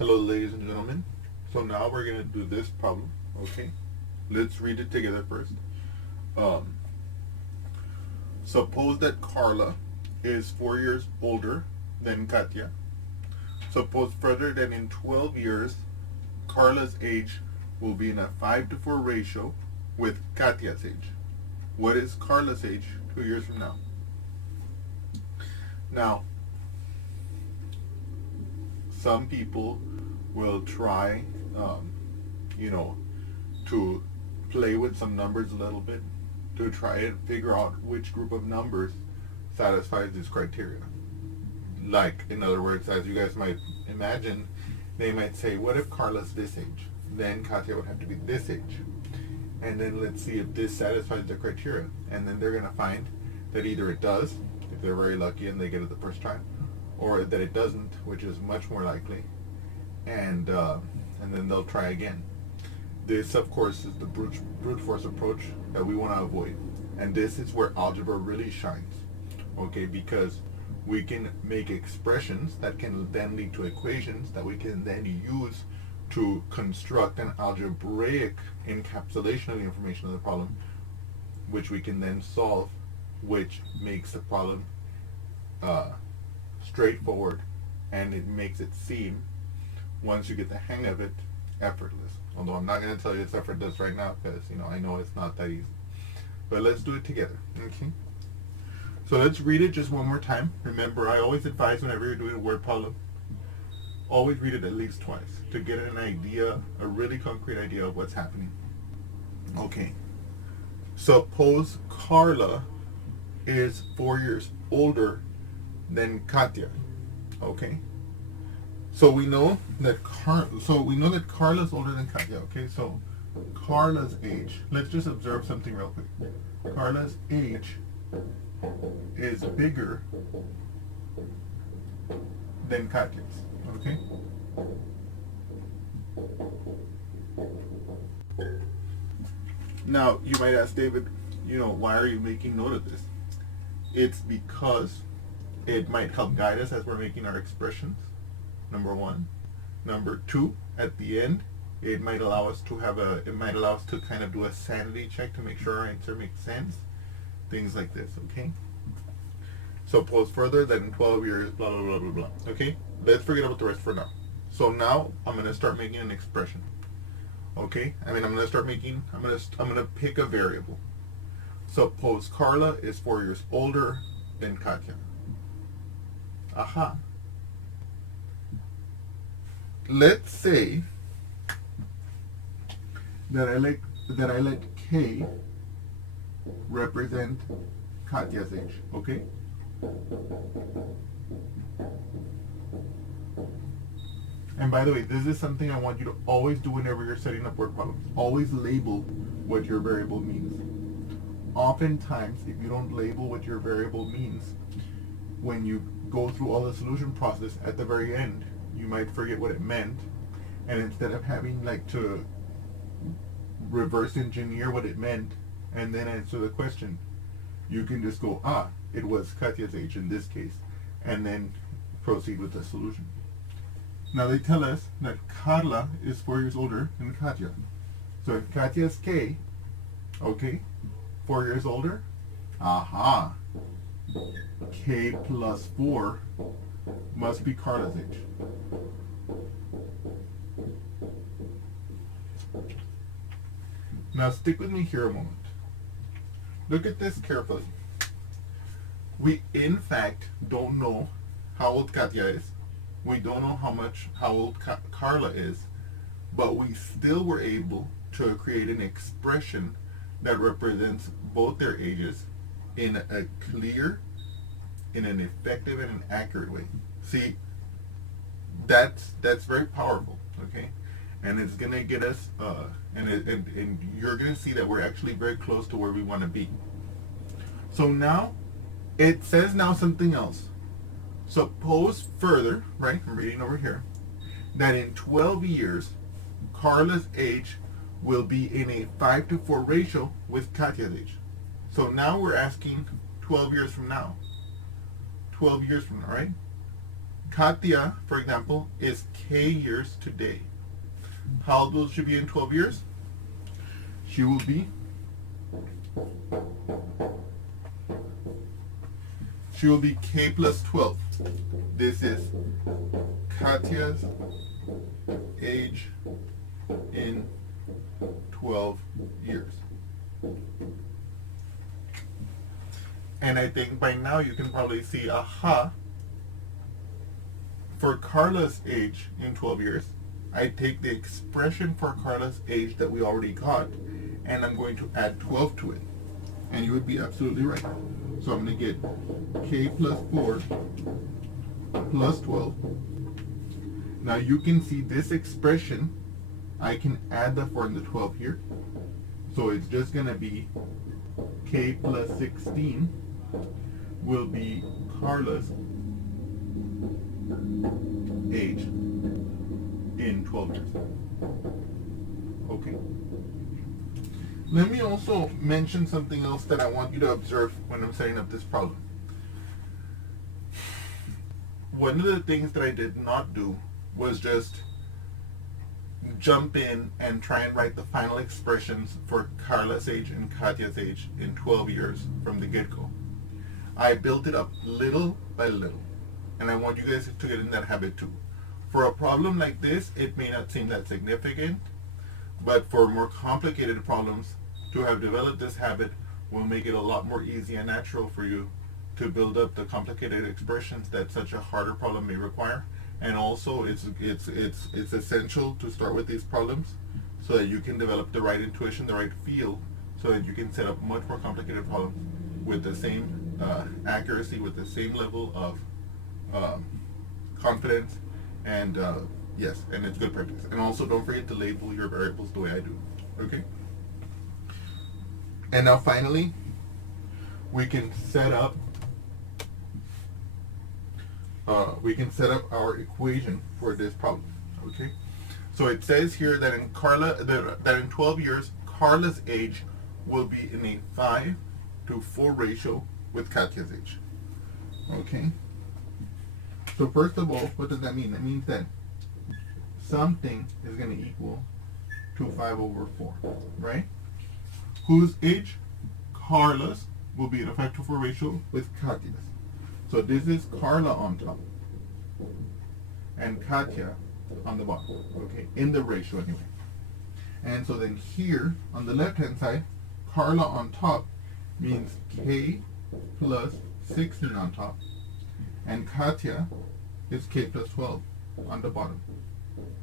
Hello, ladies and gentlemen. So now we're going to do this problem, okay? Let's read it together first. Um, Suppose that Karla is 4 years older than Katia. Suppose further that in 12 years, Karla's age will be in a 5-to-4 ratio with Katia's age. What is Karla's age 2 years from now? Now, some people will try, to play with some numbers a little bit to try and figure out which group of numbers satisfies this criteria. Like, in other words, as you guys might imagine, they might say, what if Karla's this age? Then Katia would have to be this age. And then let's see if this satisfies the criteria. And then they're going to find that either it does, if they're very lucky and they get it the first time, or that it doesn't, which is much more likely. And then they'll try again. This, of course, is the brute force approach that we want to avoid. And this is where algebra really shines, okay? Because we can make expressions that can then lead to equations that we can then use to construct an algebraic encapsulation of the information of the problem, which we can then solve, which makes the problem straightforward, and it makes it seem, once you get the hang of it, effortless. Although I'm not going to tell you it's effortless right now, because I know it's not that easy. But let's do it together, okay? So let's read it just one more time. Remember, I always advise whenever you're doing a word problem, always read it at least twice to get an idea, a really concrete idea of what's happening. Okay. Suppose Karla is 4 years older than Katia. Okay. So we know that Karla's older than Katia. Okay. So Karla's age. Let's just observe something real quick. Karla's age is bigger than Katia's. Okay. Now you might ask, David, why are you making note of this? It's because it might help guide us as we're making our expressions, number one. Number two, at the end, it might allow us to kind of do a sanity check to make sure our answer makes sense. Things like this, okay? Suppose further that in 12 years, blah, blah, blah, blah, blah. Okay? Let's forget about the rest for now. So now I'm going to start making an expression. Okay? I'm going to pick a variable. Suppose Karla is 4 years older than Katia. Aha. Let's say that I let K represent Katia's age, okay? And by the way, this is something I want you to always do whenever you're setting up word problems. Always label what your variable means. Oftentimes, if you don't label what your variable means, when you go through all the solution process, at the very end, you might forget what it meant, and instead of having to reverse engineer what it meant and then answer the question, you can just go, it was Katia's age in this case, and then proceed with the solution. Now they tell us that Karla is 4 years older than Katia. So if Katia is K, okay, 4 years older, aha, K plus 4 must be Karla's age. Now stick with me here a moment. Look at this carefully. We in fact don't know how old Katia is. We don't know how old Karla is, but we still were able to create an expression that represents both their ages in a clear, in an effective, and an accurate way. See, that's very powerful, okay? And it's gonna get us, and you're gonna see that we're actually very close to where we want to be. So now, it says now something else. Suppose further, right, I'm reading over here, that in 12 years, Karla's age will be in a 5-to-4 ratio with Katia's age. So now we're asking 12 years from now. 12 years from now, right? Katia, for example, is K years today. How old will she be in 12 years? She will be K plus 12. This is Katia's age in 12 years. And I think by now you can probably see, aha, for Karla's age in 12 years, I take the expression for Karla's age that we already got, and I'm going to add 12 to it. And you would be absolutely right. So I'm going to get K plus 4 plus 12. Now you can see this expression, I can add the 4 and the 12 here. So it's just going to be K plus 16 will be Karla's age in 12 years. Okay. Let me also mention something else that I want you to observe when I'm setting up this problem. One of the things that I did not do was just jump in and try and write the final expressions for Karla's age and Katia's age in 12 years from the get-go. I built it up little by little, and I want you guys to get in that habit too. For a problem like this, it may not seem that significant, but for more complicated problems, to have developed this habit will make it a lot more easy and natural for you to build up the complicated expressions that such a harder problem may require. And also, it's essential to start with these problems so that you can develop the right intuition, the right feel, so that you can set up much more complicated problems with the same accuracy, with the same level of confidence, and yes, and it's good practice. And also, don't forget to label your variables the way I do. Okay. And now, finally, we can set up our equation for this problem. Okay. So it says here that in 12 years, Karla's age will be in a 5-to-4 ratio with Katia's age. Okay. So first of all, what does that mean? That means that something is going to equal to 5 over 4, right? Whose age? Karla's will be in a 5-to-4 ratio with Katia's. So this is Karla on top and Katia on the bottom, okay, in the ratio anyway. And so then here on the left hand side, Karla on top means K plus 16 on top, and Katia is K plus 12 on the bottom.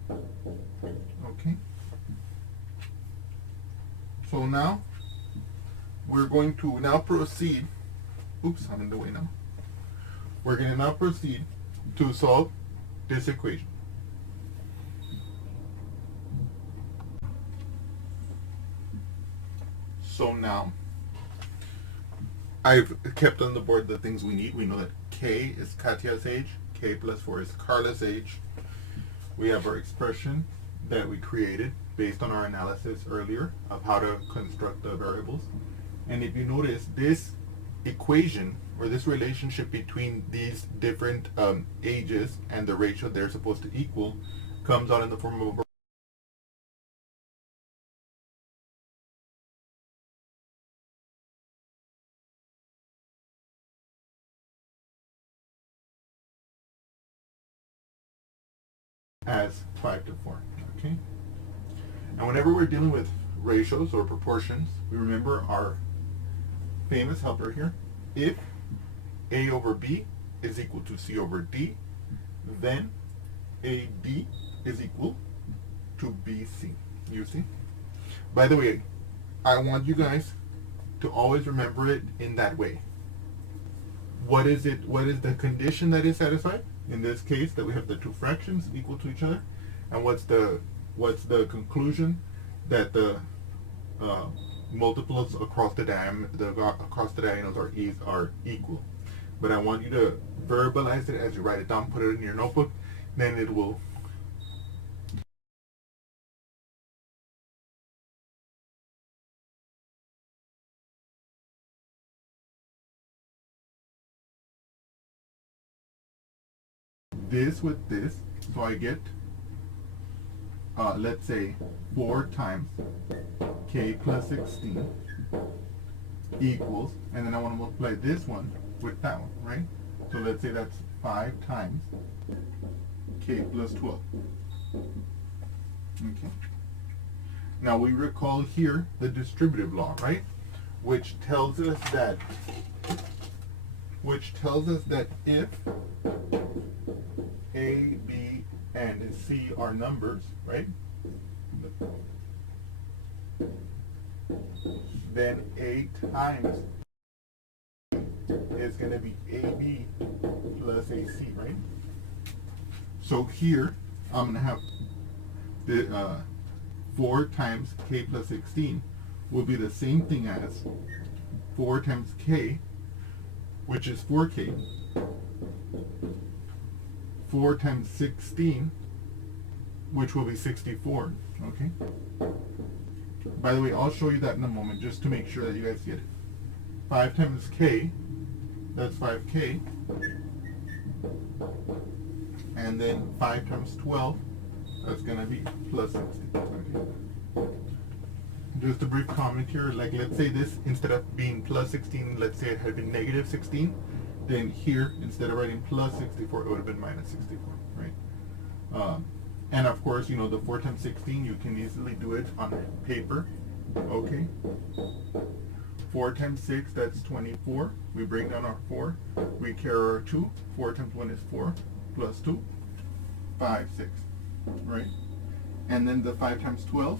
Okay. So now we're going to now proceed. Oops, I'm in the way now. We're going to now proceed to solve this equation. So now, I've kept on the board the things we need. We know that K is Katia's age, K plus 4 is Karla's age. We have our expression that we created based on our analysis earlier of how to construct the variables. And if you notice, this equation or this relationship between these different ages and the ratio they're supposed to equal comes out in the form of a as 5-to-4. Okay? And whenever we're dealing with ratios or proportions, we remember our famous helper here. If A over B is equal to C over D, then AD is equal to BC. You see? By the way, I want you guys to always remember it in that way. What is it? What is the condition that is satisfied? In this case, that we have the two fractions equal to each other, and what's the conclusion? That the multiples across the diagonals are equal. But I want you to verbalize it as you write it down. Put it in your notebook. Then it will. this with this, so I get, let's say, 4 times k plus 16 equals, and then I want to multiply this one with that one, right? So let's say that's 5 times k plus 12. Okay. Now we recall here the distributive law, right? Which tells us that if A, B, and C are numbers, right? Then A times is going to be AB plus AC, right? So here I'm going to have the 4 times k plus 16 will be the same thing as 4 times k, which is 4k, 4 times 16, which will be 64, okay? By the way, I'll show you that in a moment just to make sure that you guys get it. 5 times k, that's 5k, and then 5 times 12, that's going to be plus 60. Okay. Just a brief comment here, like let's say this, instead of being plus 16, let's say it had been negative 16, then here, instead of writing plus 64, it would have been minus 64, right? And of course, you know, the 4 times 16, you can easily do it on paper, okay? 4 times 6, that's 24. We bring down our 4. We carry our 2. 4 times 1 is 4, plus 2, 5, 6, right? And then the 5 times 12,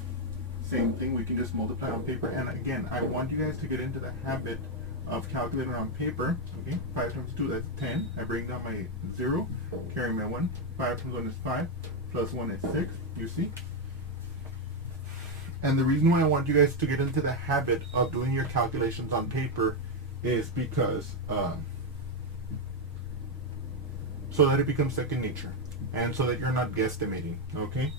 same thing. We can just multiply on paper. And again, I want you guys to get into the habit of calculating on paper. Okay, 5 times 2, that's 10. I bring down my 0, carry my 1. 5 times 1 is 5, plus 1 is 6, you see? And the reason why I want you guys to get into the habit of doing your calculations on paper is because so that it becomes second nature and so that you're not guesstimating, okay?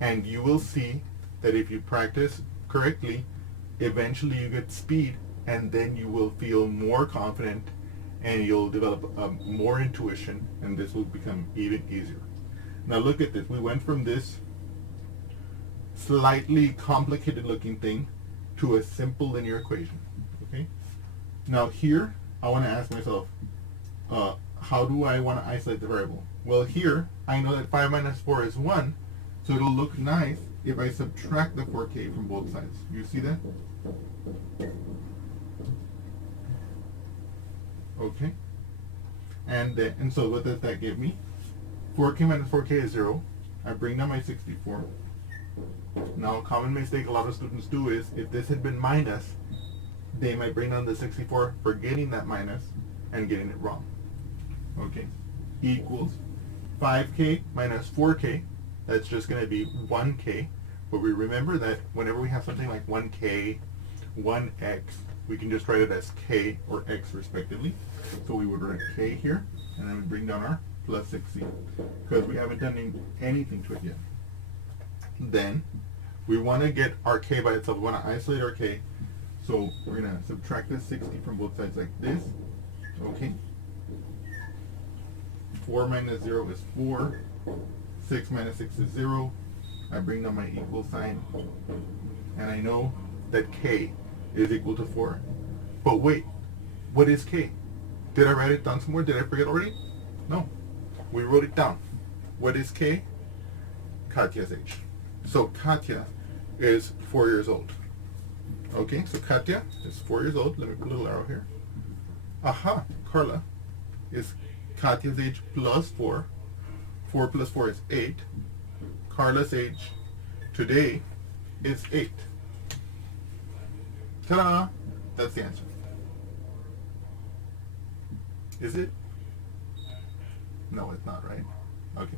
And you will see that if you practice correctly, eventually you get speed, and then you will feel more confident and you'll develop more intuition, and this will become even easier. Now look at this. We went from this slightly complicated looking thing to a simple linear equation, okay? Now here, I want to ask myself, how do I want to isolate the variable? Well, here, I know that 5 minus 4 is 1, so it'll look nice if I subtract the 4k from both sides. You see that? Okay. And so what does that give me? 4k minus 4k is 0. I bring down my 64. Now, a common mistake a lot of students do is, if this had been minus, they might bring down the 64, forgetting that minus, and getting it wrong. Okay. Equals 5k minus 4k. That's just going to be 1k. But we remember that whenever we have something like 1k, 1x, we can just write it as k or x respectively. So we would write k here, and then we bring down our plus 6c, because we haven't done anything to it yet. Then we want to get our k by itself. We want to isolate our k. So we're going to subtract this 60 from both sides like this. Okay. 4 minus 0 is 4. 6 minus 6 is 0. I bring down my equal sign. And I know that k is equal to 4. But wait, what is k? Did I write it down somewhere? Did I forget already? No. We wrote it down. What is k? Katia's age. So Katia is 4 years old. Okay, so Katia is 4 years old. Let me put a little arrow here. Aha, Karla is Katia's age plus 4. 4 plus 4 is 8. Karla's age today is 8. Ta-da! That's the answer. Is it? No, it's not, right? Okay.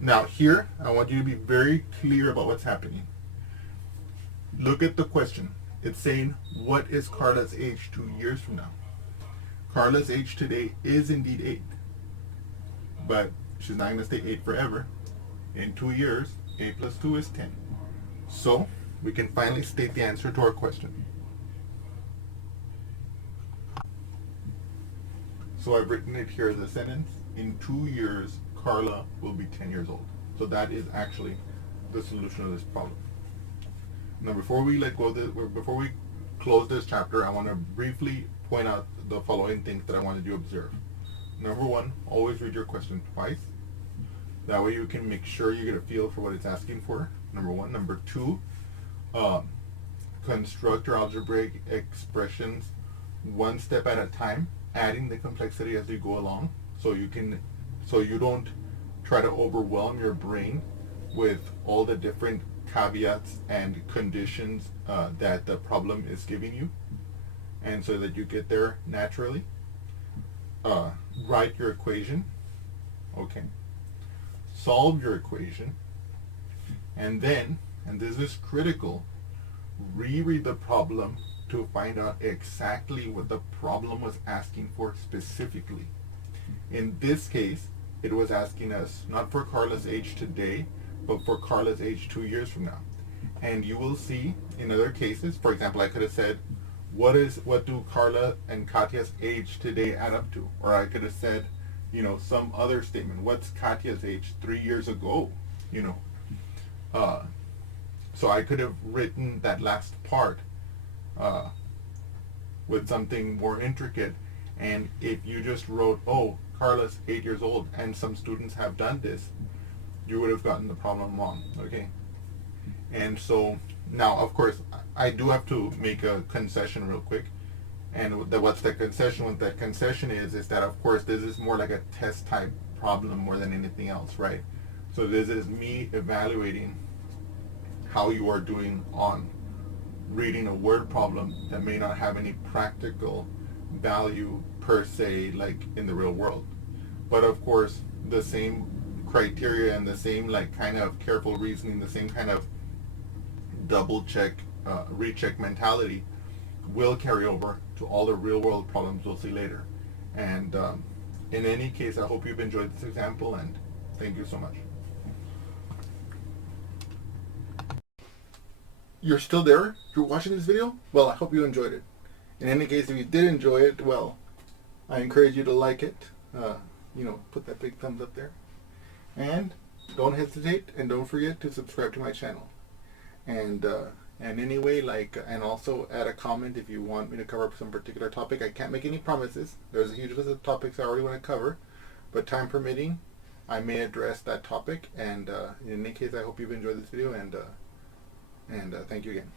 Now here, I want you to be very clear about what's happening. Look at the question. It's saying, what is Karla's age 2 years from now? Karla's age today is indeed 8. But she's not going to stay 8 forever. In 2 years, 8 plus 2 is 10. So, we can finally state the answer to our question. So I've written it here as a sentence. in 2 years, Karla will be 10 years old. So that is actually the solution of this problem. Now, before we before we close this chapter, I want to briefly point out the following things that I wanted you to observe. Number one, always read your question twice. That way you can make sure you get a feel for what it's asking for. Number one. Number two, construct your algebraic expressions one step at a time, adding the complexity as you go along, so you don't try to overwhelm your brain with all the different caveats and conditions that the problem is giving you, and so that you get there naturally. Write your equation, okay? Solve your equation, and then, and this is critical, reread the problem to find out exactly what the problem was asking for specifically. In this case, it was asking us not for Karla's age today, but for Karla's age 2 years from now. And you will see in other cases, for example, I could have said, what do Karla and Katia's age today add up to? Or I could have said, some other statement. What's Katia's age 3 years ago? So I could have written that last part with something more intricate. And if you just wrote, oh, Karla's 8 years old, and some students have done this, you would have gotten the problem wrong, okay? And so now, of course, I do have to make a concession real quick. And what's the concession? What that concession is that, of course, this is more like a test type problem more than anything else, right? So this is me evaluating how you are doing on reading a word problem that may not have any practical value per se, like in the real world. But of course, the same criteria and the same kind of careful reasoning, the same kind of double check, recheck mentality will carry over to all the real world problems we'll see later. And in any case, I hope you've enjoyed this example, and thank you so much. You're still there? You're watching this video? Well, I hope you enjoyed it. In any case, if you did enjoy it, well, I encourage you to like it. Put that big thumbs up there. And don't hesitate, and don't forget to subscribe to my channel. And anyway, and also add a comment if you want me to cover some particular topic. I can't make any promises. There's a huge list of topics I already want to cover, but time permitting, I may address that topic. And in any case, I hope you've enjoyed this video, and thank you again.